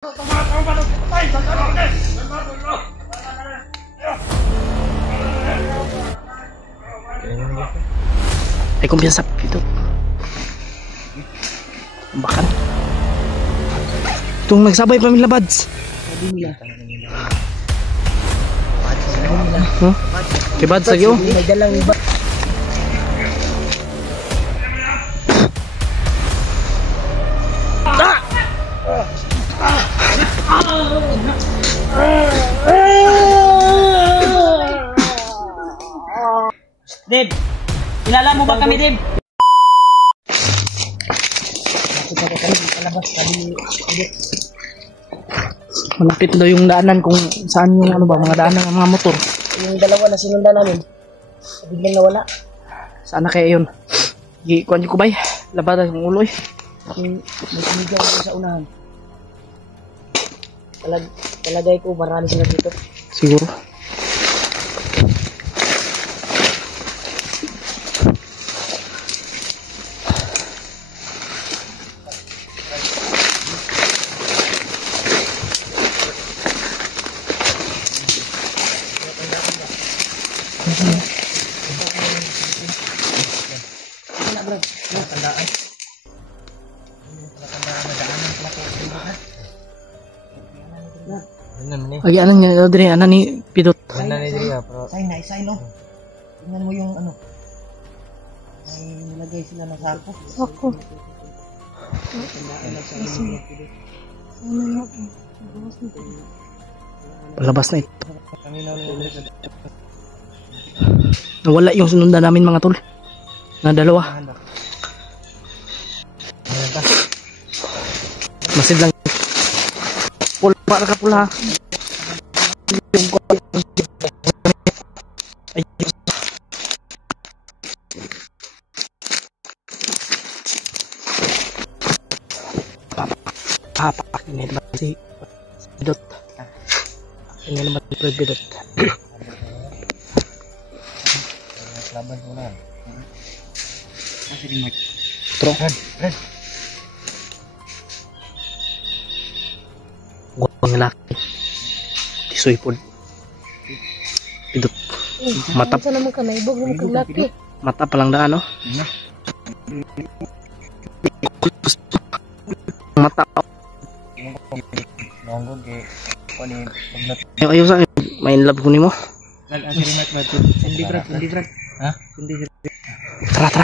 Ay kumpiyansa ito. Bakan. Itong nagsabay pamilya Bads. Huh? Kay Bads lagi oh. May dalang iba. Deb, kilala mo ba kami, Deb? Malapit daw yung daanan kung saan yung ano ba, mga daanan ng mga motor. Yung dalawa na sinundan namin, biglang nawala. Saan na kaya yun? Kuhan yung kubay, labada yung ulo eh. May sinigaw ko sa unahan. Talagay ko marami sila dito. Siguro. Ay, ano niya, Audrey, ano ni Pidot? Sign no. Tingnan mo yung ano. May nilagay sila ng sako. Ako. Palabas na ito. Nawala yung sinundan namin mga tol. Na dalawa. Masid lang. Pula ka pula. Ini naman si Pidot. Ini naman si Pidot. Laban mo na. Kasi rin Tro. Red. Guwang laki. Tisoy po. Pidot. Mata. Saan naman ka na? Ibog mo kang laki. Mata palang daan, no? Mata. Nonggod kay kunin pagnat. Ayaw sa main love ko nimo. Nag-asirimat ba ito? Hindi brad. Ha? Hindi. Tara.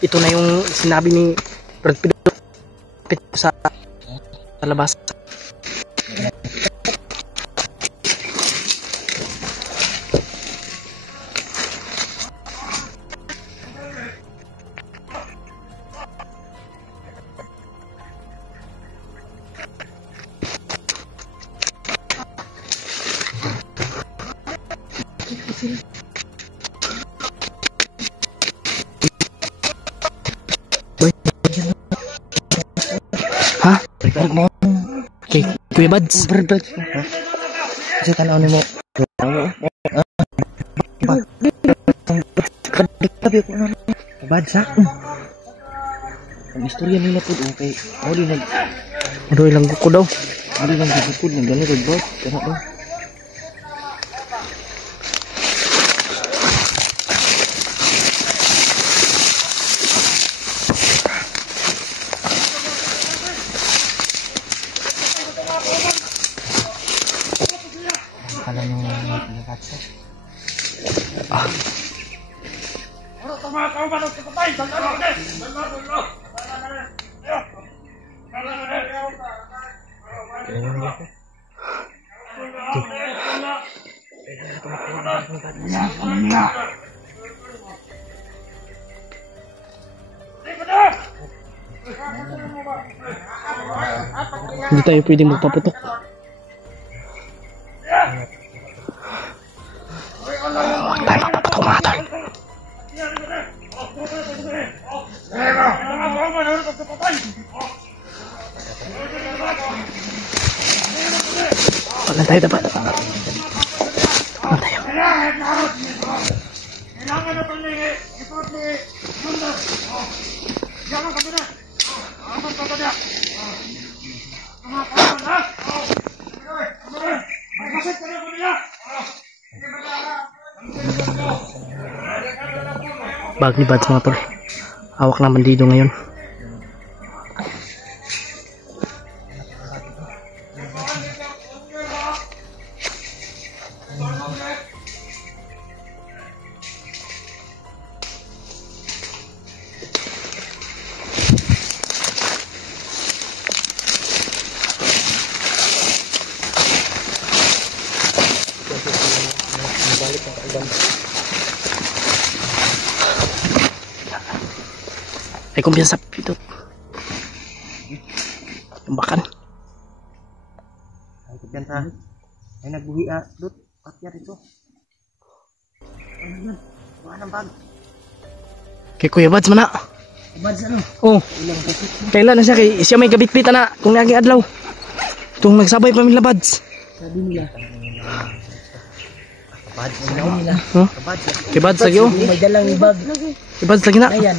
Ito na yung sinabi ni Brad Pidot sa labas. Ha? Okay, Kuya Bads. Brad. Kasi tanaw ni mo. Kabi ko na. Bad sa. Ang istorya nila po okay. Oli nag. Ano ilang ko daw? Oli nang gigipod ng ganito bro. Kana daw. Kalau yung nakatsa. Hindi tayo pwedeng magpaputok. Huwag tayo magpaputok mga tol. Wala tayo dapat. Wala tayo. Bag ni Bads mga tol. Hawak naman dito ngayon. Ay kumpiyansa Pidot. Tumbakan. Ay, kumpiyansa. Ay, nagbuhi Dut. Patyar ito. Ano yan? Buha ng bag. Kay Kuya Bads man na. Bads ano? Oh. Ilang kapit. Kailan na siya kay siya may gabit-bit na kung naging adlaw. Itong nagsabay pa nila Bads. Sabi nila. Kabads nila. Huh? Kabads. Kay Bads lagi oh. May dalang bag. Kay Bads lagi na. Ayan.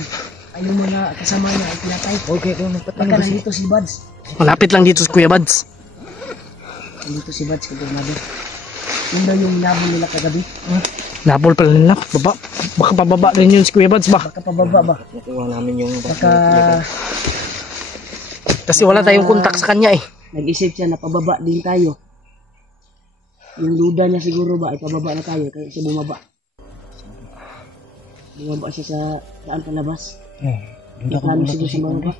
Ay yung mga kasama niya ay pinatay. Okay, kung nagpatay. Baka nandito si Bads. Malapit lang dito sa Kuya Bads. Nandito si Bads, kaburnado. Yun daw yung nabol nila kagabi. Nabol pala nila. Baba. Baka pababa rin yun si Kuya Bads ba? Baka pababa ba? Nakuha namin yung Baka Kasi wala tayong kontak sa kanya eh. nag-isip siya na pababa din tayo. Yung duda niya siguro ba ay pababa na tayo kaya siya bumaba. Bumaba siya sa saan palabas. Plano siguro siya bumaba.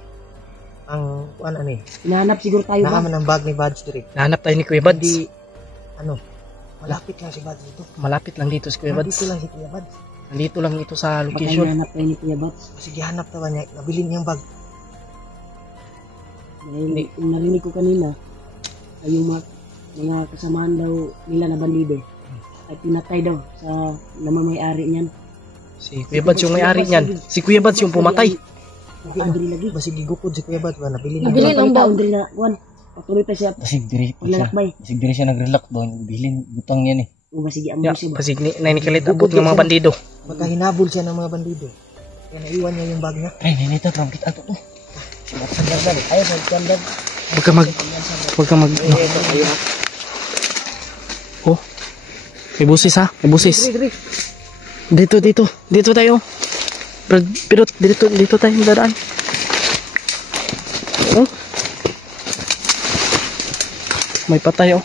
ang ano eh. Hinahanap siguro tayo ba? Nakaman ang bag ni Bads direct. Nahanap tayo ni Kuya Bads. Hindi ano, malapit lang si Bads dito. Malapit lang dito si Kuya Bads. Dito lang si Kuya Bads. Nandito lang ito sa Baka location. hinahanap tayo ni Kuya Bats. Sige, hanap tawa niya. Nabili niyang bag. Dahil yung narinig ko kanina ay yung mga kasamahan daw nila na bandido ay pinatay daw sa namamayari niyan. Si Kuya Bads yung may-ari niyan. Si Kuya Bads yung pumatay. Andri lagi. Basig gigukod si Kuya Bads ba? Nabili niya. Nabili ang bag. Andri na kuan. Patuloy siya Basig diri paglalakbay. Basig diri siya nag-relax doon. Bilin butang yan eh. O ba sige Ya, ambo siya ba? pasig ni naikilit abot ng mga bandido. Magkahinabol siya ng mga bandido. Kaya naiwan niya yung bag niya. Ay, ninita from kita to. Sandal ay sandal. Huwag ka mag no. Oh. May busis ha? May busis. Dito tayo. Pero dito tayo dadaan. Oh. May patay oh.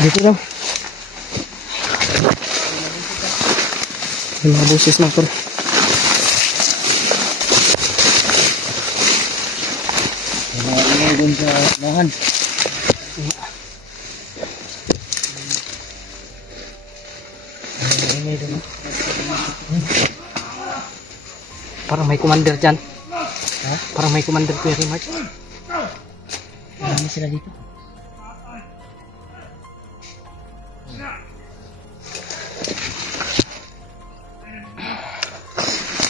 Dito daw. May mga busis na tol. Mga doon sa lahan. Parang may commander dyan. Ha? Parang may commander Kuya Remark. Marami sila dito.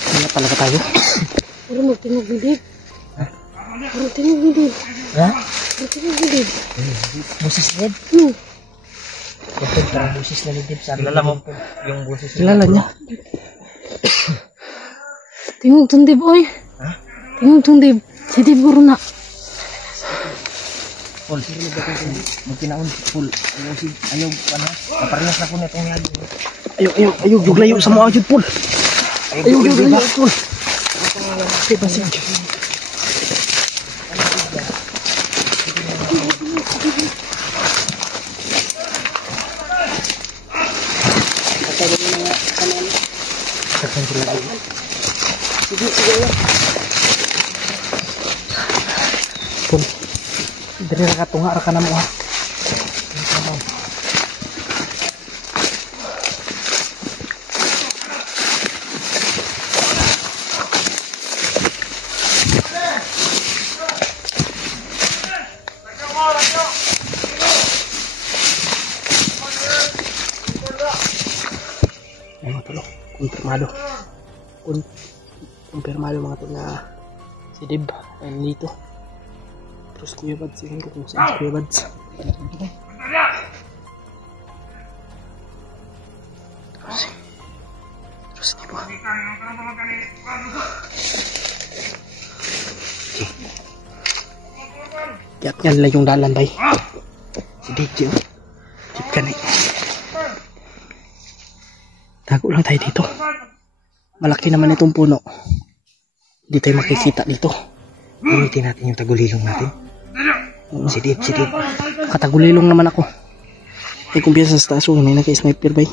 Kaya talaga tayo. Puro magtinog ni Dave. Puro tinog ni Dave. Ha? Puro tinog ni Dave. Busis red. Kapag parang busis na lidib sabi. Kilala mo yung busis. Kilala niya. Tingog tong Dave, oy. Ha? Tingog tong Dave. Si Dave guro na. Full. Magkinaon full. Ayaw ano. Naparehas na ko na itong yagi. Ayaw, juglayo sa mga ajud pol. Ayaw, juglayo pol. Okay, pasig. Pol. Dari ra katunga ra kana mo ha. Ay mga tolo, kumpirmado mga tolo na Si Dib, ayun dito. Terus Kuya Bads, yun ko kung saan si Kuya Bads. Terus di ba? Kiyat nga nila yung dalan bay. Si DJ oh. Jeep ka na. Tago lang tayo dito. Malaki naman itong puno. Hindi tayo makikita dito. Gamitin natin yung tagulilong natin. Si Dib. Katagulilong naman ako. Ay kumpiyansa sa taas. May naka-sniper bay.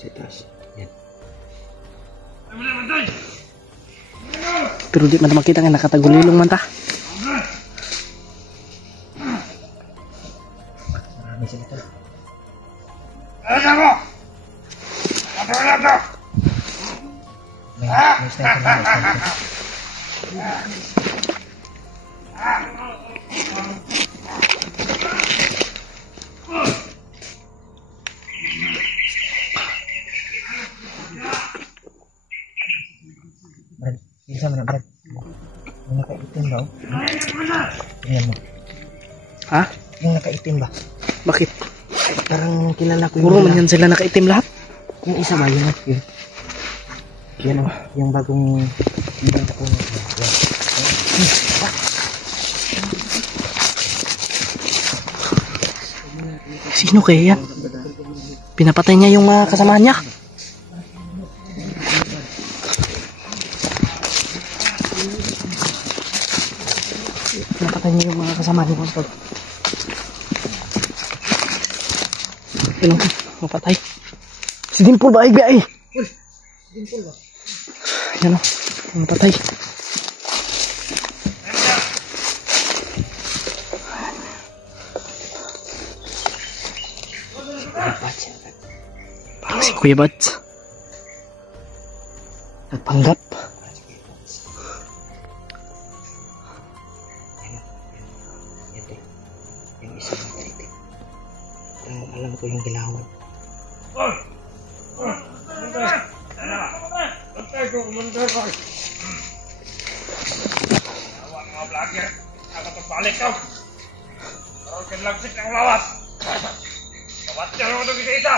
Sa taas. Yan. Pero di man makita nga nakatagulilong man ta. Marami sila ito. May sniper na, may sniper. Brad, bisa mana Brad? Yung nakaitim ba? Tingnan mo. Ha? Yung nakaitim ba? Bakit? Ay, parang kilala ko Puro man yan sila nakaitim lahat. Yung isa ba yun? Yan o, yung bagong ibang tako na. Sino kaya yan? Pinapatay niya yung mga kasama niya. Pinapatay niya yung mga kasama niya. Ano? Mapatay. Si Dimple ba? Ay, ay! Dimple ba? Yan o. Mapatay. Parang si Kuya Bads. Nagpanggap. Ito, yung isa nakaitim. Alam ko yung bilawan. Mga vlogger, nakapag-balik ka. Parang kanlagsik ng lawas. Babat niya naman itong isa-isa.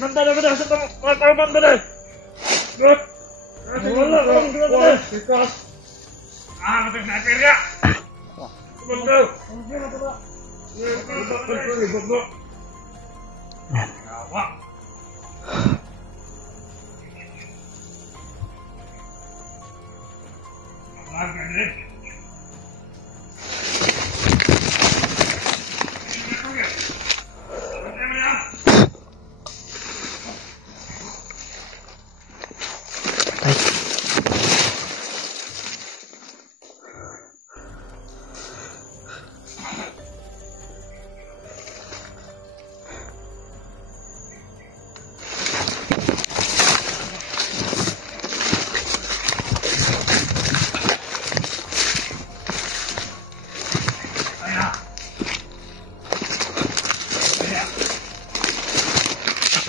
Nanda na ba sa mga tauman ba na? Good. Matag na perya. Bunda. Yawa.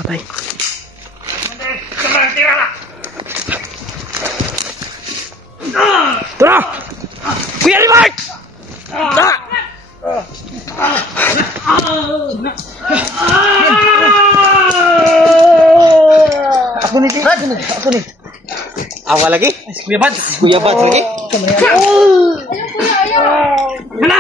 Patay. Tara! Kuya Rimart! Tara! Ako ni Brad! Ako ni! Awa lagi? Kuya Bads! Kuya Bad lagi? Hala!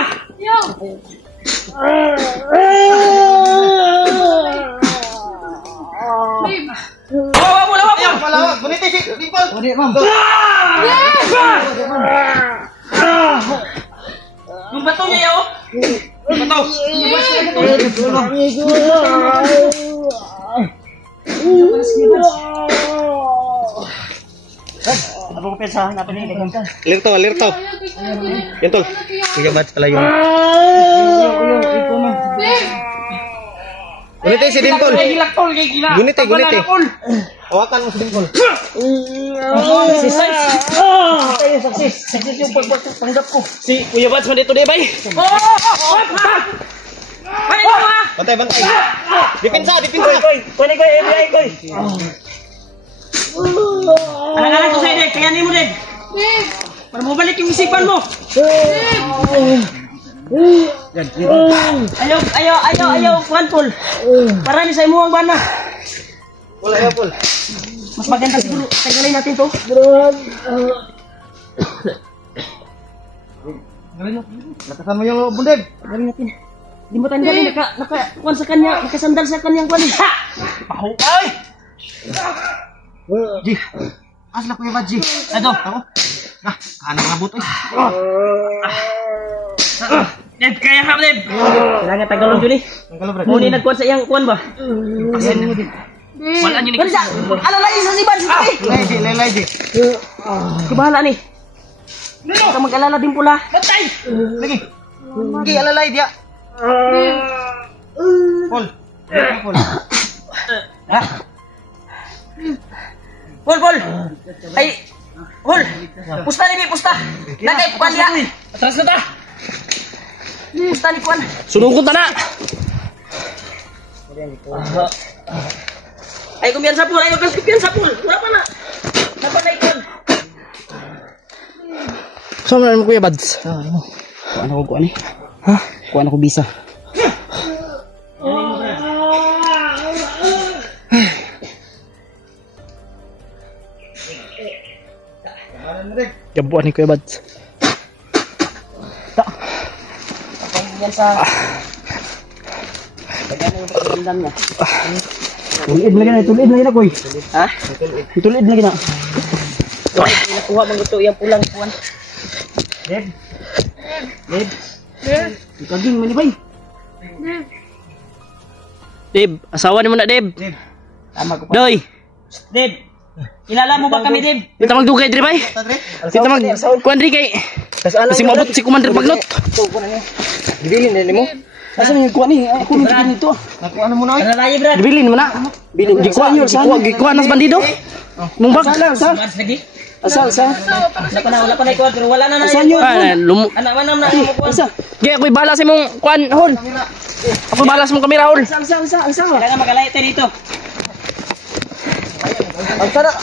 Malawak! Buniti si Dimple! Buniti ma'am! Yung bato niya yun! Yung bato! Apa ko pensahan natin ni Legam ka? Alerto! Alerto! Yan tol! Kuya Bad pala yung... Buniti si Dimple! Guniti! Guniti! Hawakan mo si Dimple. Tayo sukses. Sukses yung pagpanggap ko. Si Kuya Bads man dito, di bay. Bantay, bantay. Dipinsa, dipinsa. Kunin ko, FBI ko. Anak-anak ko sa'yo, Dave. Kayanin mo, Dave. Para mo balik yung isipan mo. Ayaw, Juan Paul. Para ni sa imo ang bana. Wala ya, Paul. Mas maganda siguro. Tagalin natin to. Lakasan mo yung bundeb. Tagalin natin. Hindi mo tanggalin. Naka-kuhan sa kanya. Nakasandal sa kanyang kuhan. Ha! Ay! Ji. Asla ko yung Ji. Ito. Ako. Nah, kanan nga buto. Dave, kaya ka, Dave. Kailangan tagalon yun eh. Ang kalabra. Muni nagkuhan sa iyang kuhan ba? Wala nyo ni Kasi alalay sa siban. Lelay, Ji. Kibahala ni. Huwag ka mag-alala din pula. Batay! Lagi. Lagi, alalay dia. Paul. Paul. Paul! Ay! Paul! Pusta ni pusta! Nagay, kuhan niya! Atras na ta! Pusta ni kuhan! Sunugod na na. Ay, kumpiyansa Paul! Ay, kumpiyansa Paul! Wala pa na! Wala pa na ikuhan! Saan na mo Kuya Bads? Kuhaan ako kuhaan eh. Ha? Kuhaan ako bisa. Jabuan ni Kuya Bads. Kumpiyansa! Pagyan yung pagkandam niya. Tulid lagi na, tulid lagi na Kuy. Ha? Tulid lagi na. Nakuha mong gusto yung pulang kuhan. Deb. Ikaging manibay. Deb, asawa ni mo na Deb. Tama ko pa. Doy, Dave! Kilala mo ba kami, Dave? kita magdugay diri bay. Kita mag kuan diri kay. Kasi mabot si Commander Pagnot. Dibilin din mo. Asa ni kuan ni? Ako ni bilin ito. Nakuha na muna. Ano layo, Brad? Dibilin mo na. Bilin gikuha nas bandido. Mong bag. Mas lagi? Asal sa? Wala pa na ikuha, pero wala na na Asan yung yun? kuhan. Anak manam na yung kuhan. Asa? Gaya ako'y bala sa mong kuan hol. Ako'y bala sa mong kamera hol. Kailangan magalay tayo dito. Ang sana.